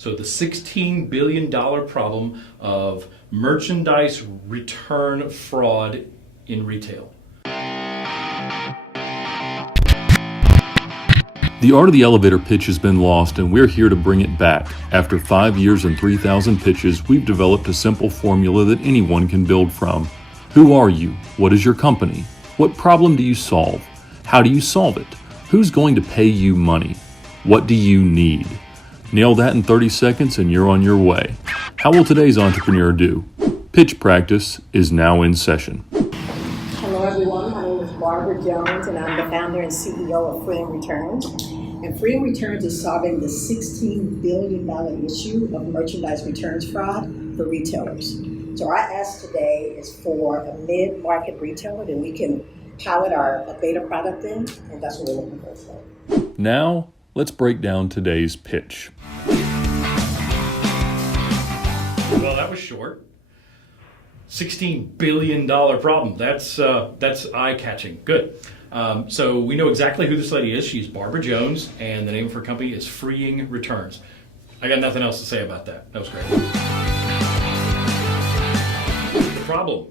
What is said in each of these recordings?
So the $16 billion problem of merchandise return fraud in retail. The art of the elevator pitch has been lost, and we're here to bring it back. After 5 years and 3,000 pitches, we've developed a simple formula that anyone can build from. Who are you? What is your company? What problem do you solve? How do you solve it? Who's going to pay you money? What do you need? Nail that in 30 seconds and you're on your way. How will today's entrepreneur do? Pitch practice is now in session. Hello everyone, my name is Barbara Jones and I'm the founder and CEO of Free and Returns. And Free and Returns is solving the $16 billion issue of merchandise returns fraud for retailers. So our ask today is for a mid-market retailer that we can pilot a beta product in, and that's what we're looking for. Now, let's break down today's pitch. Well, that was short. $16 billion problem. That's eye-catching. Good. So we know exactly who this lady is. She's Barbara Jones, and the name of her company is Freeing Returns. I got nothing else to say about that. That was great. The problem.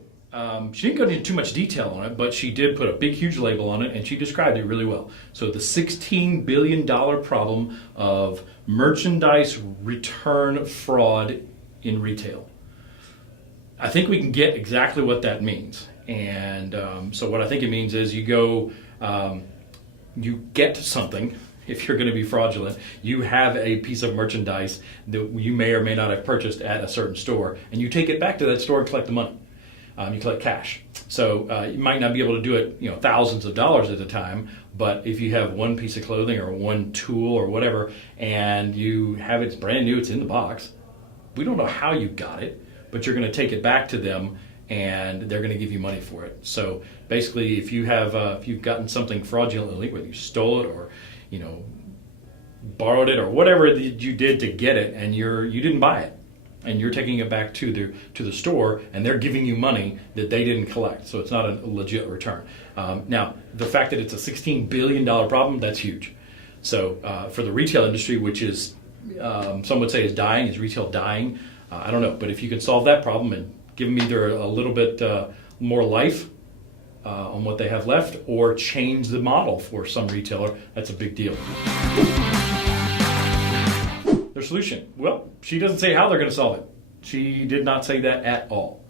She didn't go into too much detail on it, but she did put a big, huge label on it, and she described it really well. So the $16 billion problem of merchandise return fraud in retail. I think we can get exactly what that means. And so what I think it means is you go, you get something. If you're going to be fraudulent, you have a piece of merchandise that you may or may not have purchased at a certain store, and you take it back to that store and collect the money. You collect cash. So you might not be able to do it, thousands of dollars at a time, but if you have one piece of clothing or one tool or whatever, and you have it's brand new, it's in the box, we don't know how you got it, but you're going to take it back to them, and they're going to give you money for it. So basically, if you've gotten something fraudulently, whether you stole it or borrowed it or whatever you did to get it, and you didn't buy it, and you're taking it back to the store, and they're giving you money that they didn't collect, so it's not a legit return. Now, the fact that it's a $16 billion problem, that's huge. So for the retail industry, which is some would say is dying, is retail dying? I don't know, but if you can solve that problem and give them either a little bit more life on what they have left, or change the model for some retailer, that's a big deal. Their solution, well, she doesn't say how they're going to solve it. She did not say that at all.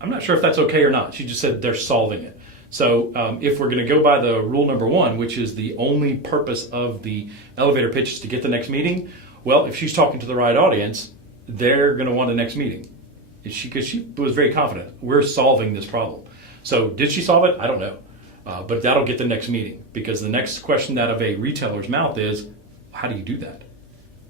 I'm not sure if that's okay or not. She just said they're solving it. So if we're going to go by the rule number one, which is the only purpose of the elevator pitch is to get the next meeting, well, if she's talking to the right audience, they're going to want the next meeting. Because she was very confident. We're solving this problem. So did she solve it? I don't know. But that'll get the next meeting, because the next question out of a retailer's mouth is, how do you do that?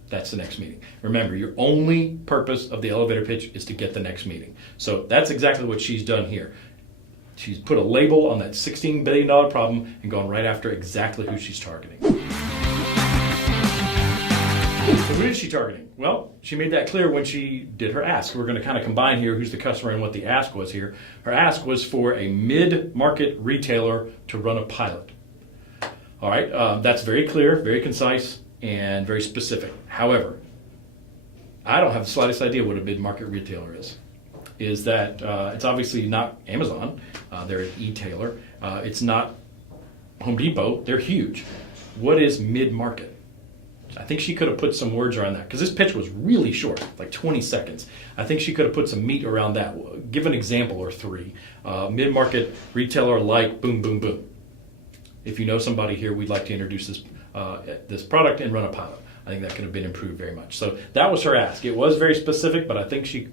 That's the next meeting. Remember, your only purpose of the elevator pitch is to get the next meeting. So that's exactly what she's done here. She's put a label on that $16 billion problem and gone right after exactly who she's targeting. So who is she targeting? Well, she made that clear when she did her ask. We're going to kind of combine here who's the customer and what the ask was here. Her ask was for a mid-market retailer to run a pilot. All right, that's very clear, very concise, and very specific. However, I don't have the slightest idea what a mid-market retailer is. Is that it's obviously not Amazon. They're an e-tailer. It's not Home Depot. They're huge. What is mid-market? I think she could have put some words around that, because this pitch was really short, like 20 seconds. I think she could have put some meat around that. Give an example or three. Mid-market retailer like boom, boom, boom. If you know somebody here, we'd like to introduce this product and run a pilot. I think that could have been improved very much. So that was her ask. It was very specific, but I think she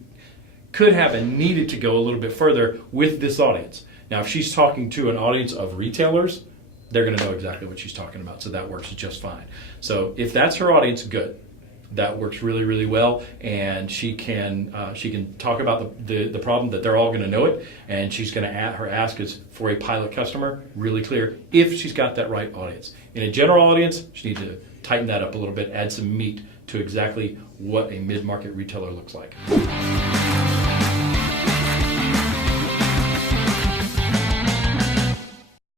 could have and needed to go a little bit further with this audience. Now, if she's talking to an audience of retailers, they're going to know exactly what she's talking about, so that works just fine. So if that's her audience, good. That works really, really well, and she can talk about the problem that they're all going to know it, and she's going to her ask is for a pilot customer, really clear, if she's got that right audience. In a general audience, she needs to tighten that up a little bit, add some meat to exactly what a mid-market retailer looks like.